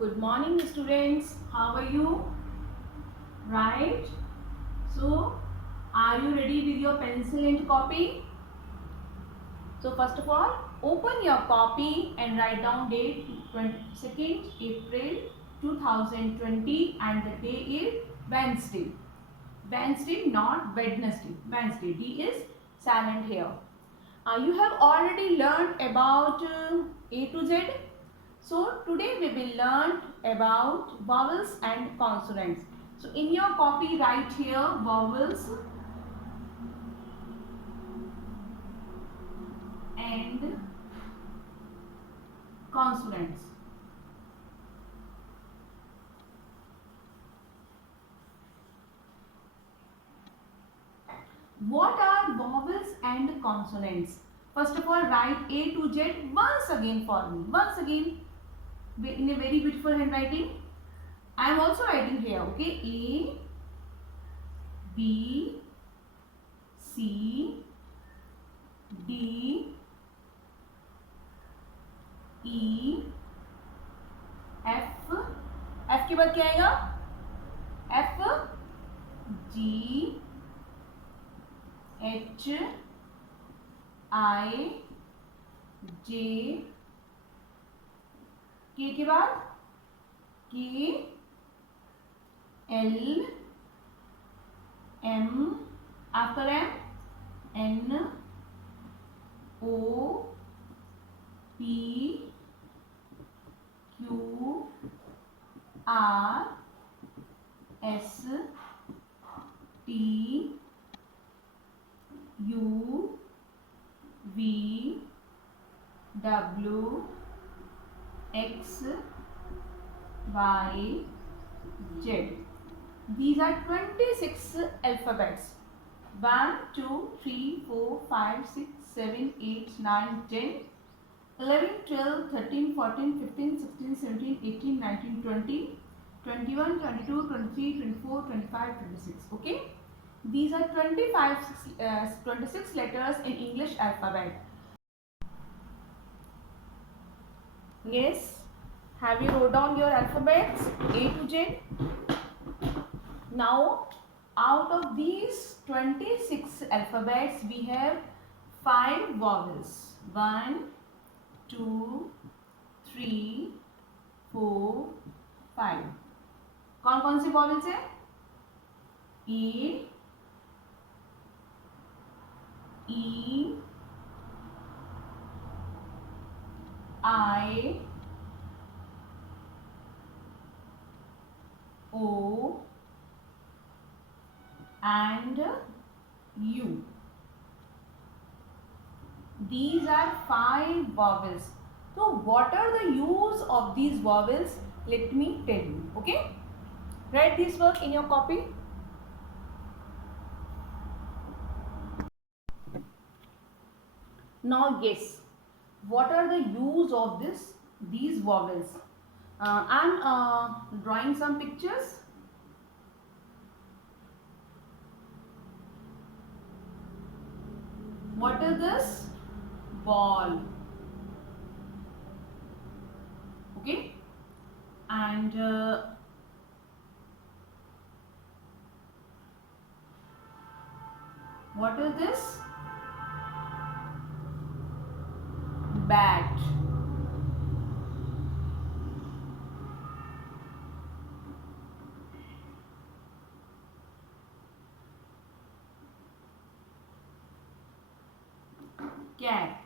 Good morning, students. How are you? Right? So, are you ready with your pencil and copy? So, first of all, open your copy and write down date 22nd April 2020 and the day is Wednesday. Wednesday, not Wednesday. Wednesday. D is silent here. You have already learned about A to Z. So today we will learn about vowels and consonants. So in your copy write here vowels and consonants. What are vowels and consonants? First of all, write A to Z once again for me. Once again in a very beautiful handwriting. I am also writing here. Okay, A, B, C, D, E, F. F के बाद क्या आएगा? F, G, H, I, J, K के बाद K, L, M, after M, N, O, P, Q, R, S, T, U, V, W, X, Y, Z. These are 26 alphabets. 1, 2, 3, 4, 5, 6, 7, 8, 9, 10, 11, 12, 13, 14, 15, 16, 17, 18, 19, 20, 21, 22, 23, 24, 25, 26. Okay. These are 26 letters in English alphabet. Yes. Have you wrote down your alphabets A to Z? Now, out of these 26 alphabets, we have 5 vowels. 1, 2, 3, 4, 5. कौन कौन सी vowels है? A, E, I, O, and U. These are 5 vowels. So what are the use of these vowels? Let me tell you. Okay. Write this work in your copy. Now guess. What are the use of these vowels? I am drawing some pictures. What is this? Ball. Okay. And what is this? Bat. Cat.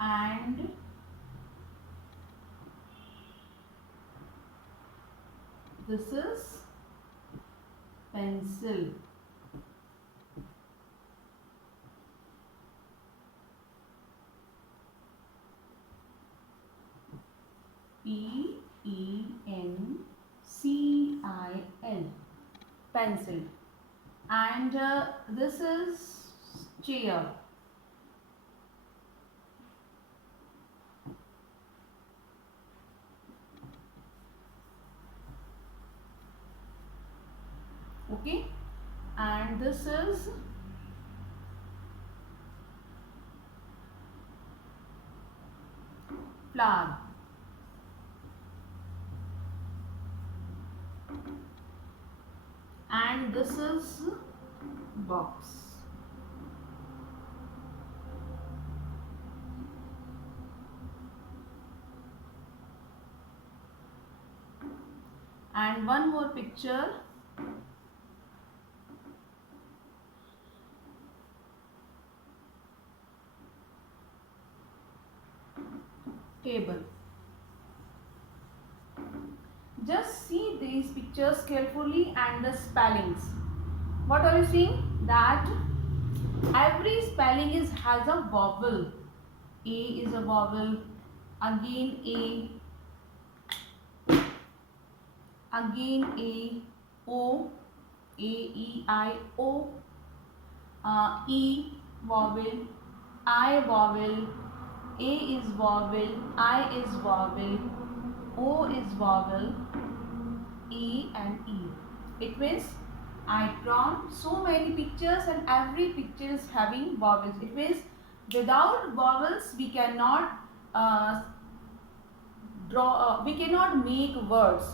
And this is pencil. P-E-N-C-I-L. Pencil. And this is chair. Okay. And this is flower. And this is box. And one more picture. Table. Just see these pictures carefully and the spellings. What are you seeing? That every spelling has a vowel. A is a vowel. Again A. Again A. O. A E I O. E vowel. I vowel. A is vowel. I is vowel. O is vowel. E and E. It means I drawn so many pictures and every picture is having vowels. It means without vowels we cannot we cannot make words.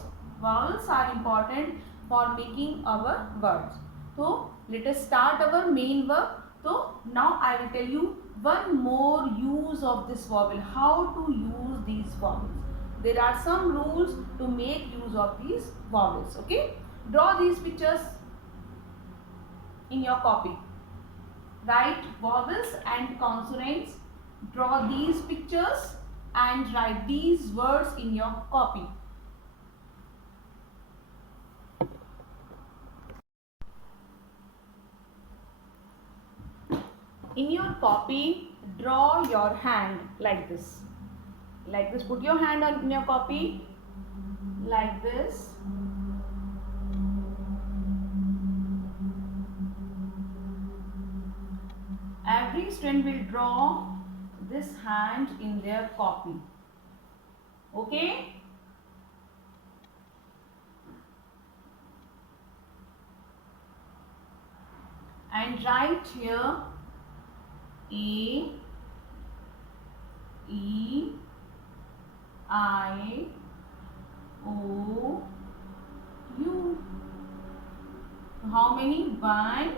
Vowels are important for making our words. So let us start our main work. So now I will tell you one more use of this vowel, how to use these vowels. There are some rules to make use of these vowels. Okay, draw these pictures in your copy. Write vowels and consonants. Draw these pictures and write these words in your copy. In your copy, draw your hand like this. Like this. Put your hand on in your copy like this. Every student will draw this hand in their copy. Okay? And write here A, E, I, O, U. How many? 1,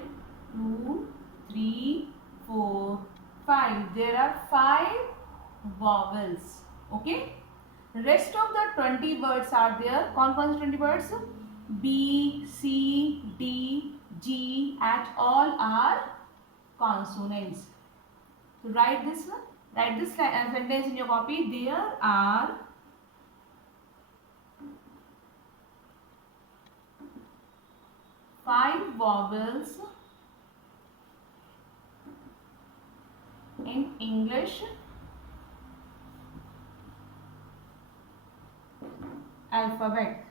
2, 3, 4, 5. There are 5 vowels. Okay. Rest of the 20 words are there. कौन 20 words? B, C, D, G, and all are consonants. So write this one. Write this sentence in your copy. There are 5 vowels in English alphabet.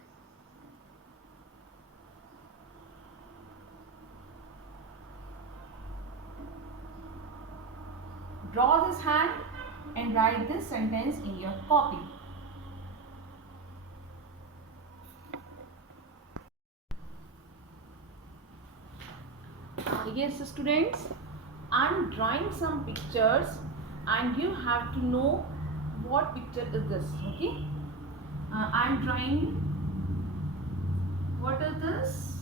Draw this hand and write this sentence in your copy. Yes, students, I am drawing some pictures and you have to know what picture is this. Okay, I am drawing. What is this?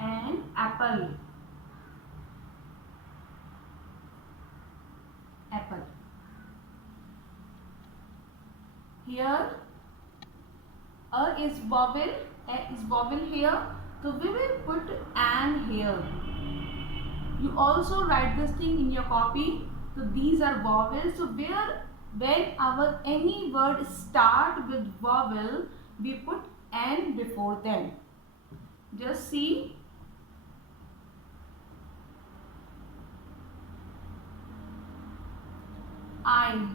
An apple. Apple. Here A is vowel. A is vowel here. So we will put an here. You also write this thing in your copy. So these are vowels. So when our any word start with vowel, we put an before them. Just see. I.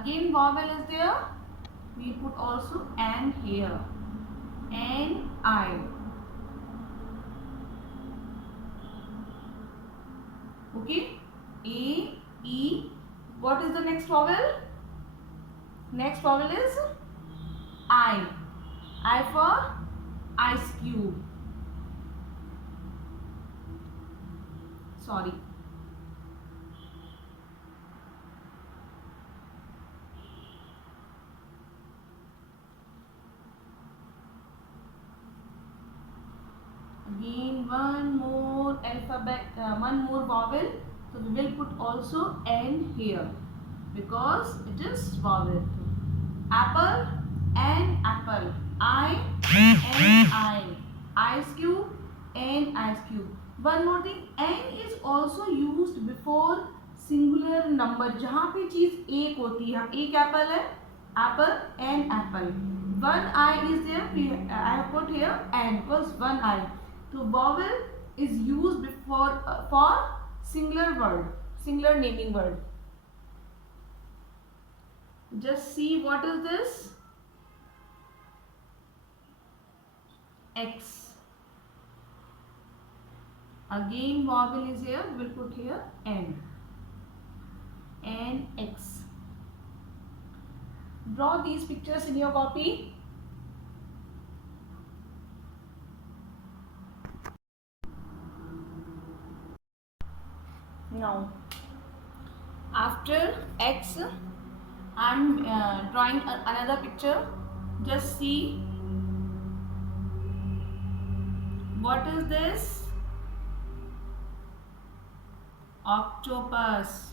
Again vowel is there. We put also an here. N I. Okay. A, E. What is the next vowel? Next vowel is I. I for ice cube. Sorry. one more alphabet, one more vowel. So we will put also N here because it is vowel. Apple, N apple. I, N I. Ice cube, N ice cube. One more thing, N is also used before singular number. जहाँ पे चीज एक होती है, एक Apple है, apple, N apple. One I is there. I have put here N because one I. So vowel is used before for singular word, singular naming word. Just see what is this? X. Again vowel is here. We will put here N. N X. Draw these pictures in your copy. Now, after X, I am drawing another picture. Just see what is this? Octopus.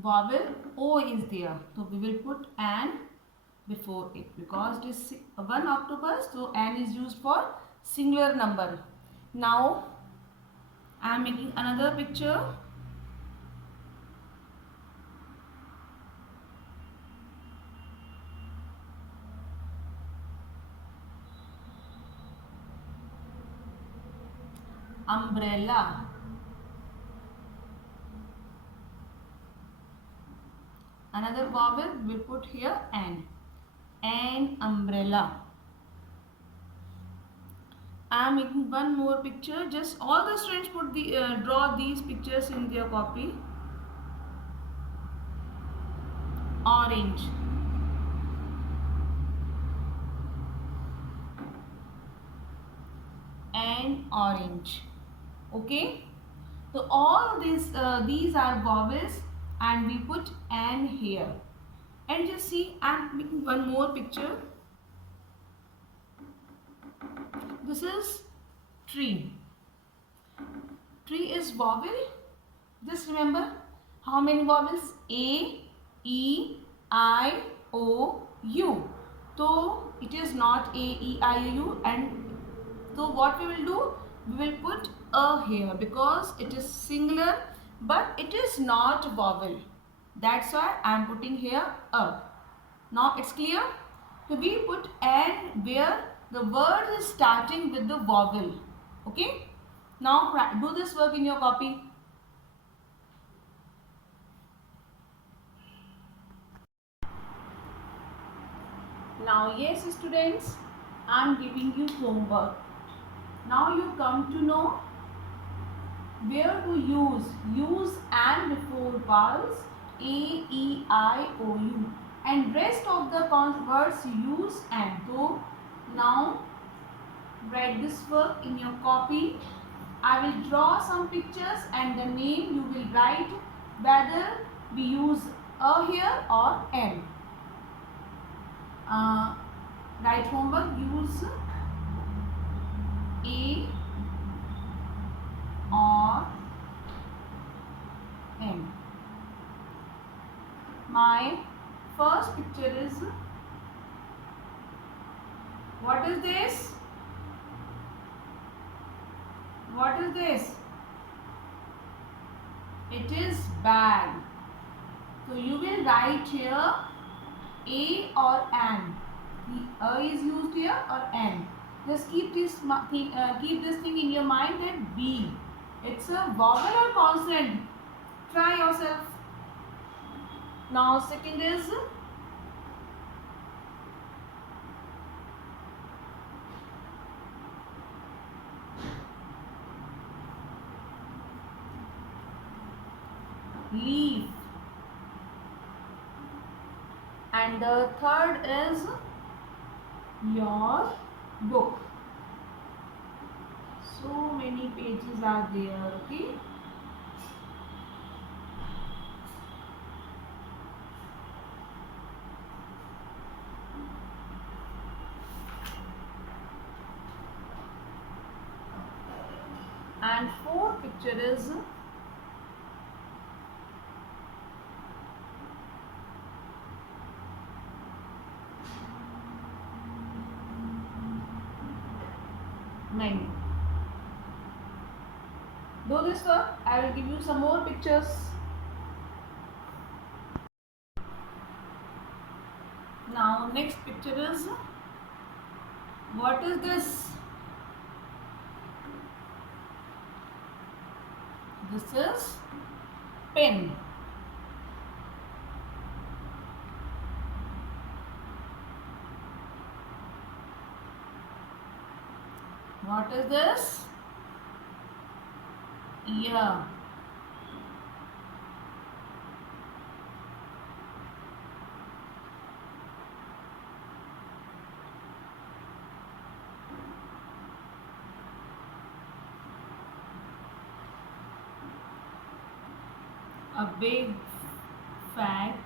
Vowel O is there, so we will put N before it because it is one octopus, so N is used for singular number. Now I am making another picture. Umbrella. Another vowel we will put here N. N umbrella. I am making one more picture. Just all the students put the draw these pictures in their copy. Orange. And orange. Okay. So all these are vowels, and we put N here. And just see, I am making one more picture. This is tree. Tree is vowel. Just remember how many vowels? A, E, I, O, U. So it is not A, E, I, O, U. And so what we will do? We will put a here because it is singular, but it is not vowel. That's why I am putting here a. Now it's clear? So we put N where the word is starting with the vowel. Okay? Now do this work in your copy. Now yes students, I am giving you homework. Now you come to know where to use and before vowels A, E, I, O, U, and rest of the words use and. So now write this work in your copy. I will draw some pictures and the name you will write whether we use a here or N. Write homework, use A or N. My first picture is, what is this? What is this? It is bag. So you will write here A or N. The A is used here or N. Just keep this thing in your mind that B. It's a vowel or consonant. Try yourself. Now second is leaf. And the third is your book. So many pages are there. Okay. And fourth picture is menu. Do this work. I will give you some more pictures. Now next picture is, what is this? This is pen. What is this? Ear. A big fat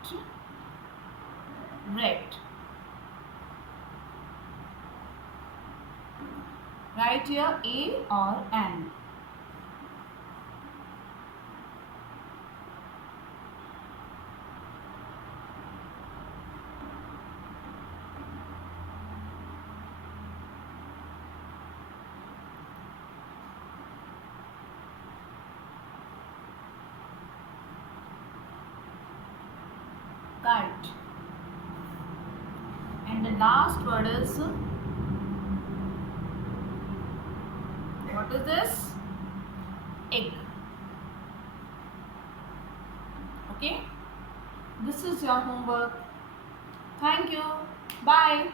rat. Write here A or N. Kite. And the last word is, what is this? Egg. Okay. This is your homework. Thank you. Bye.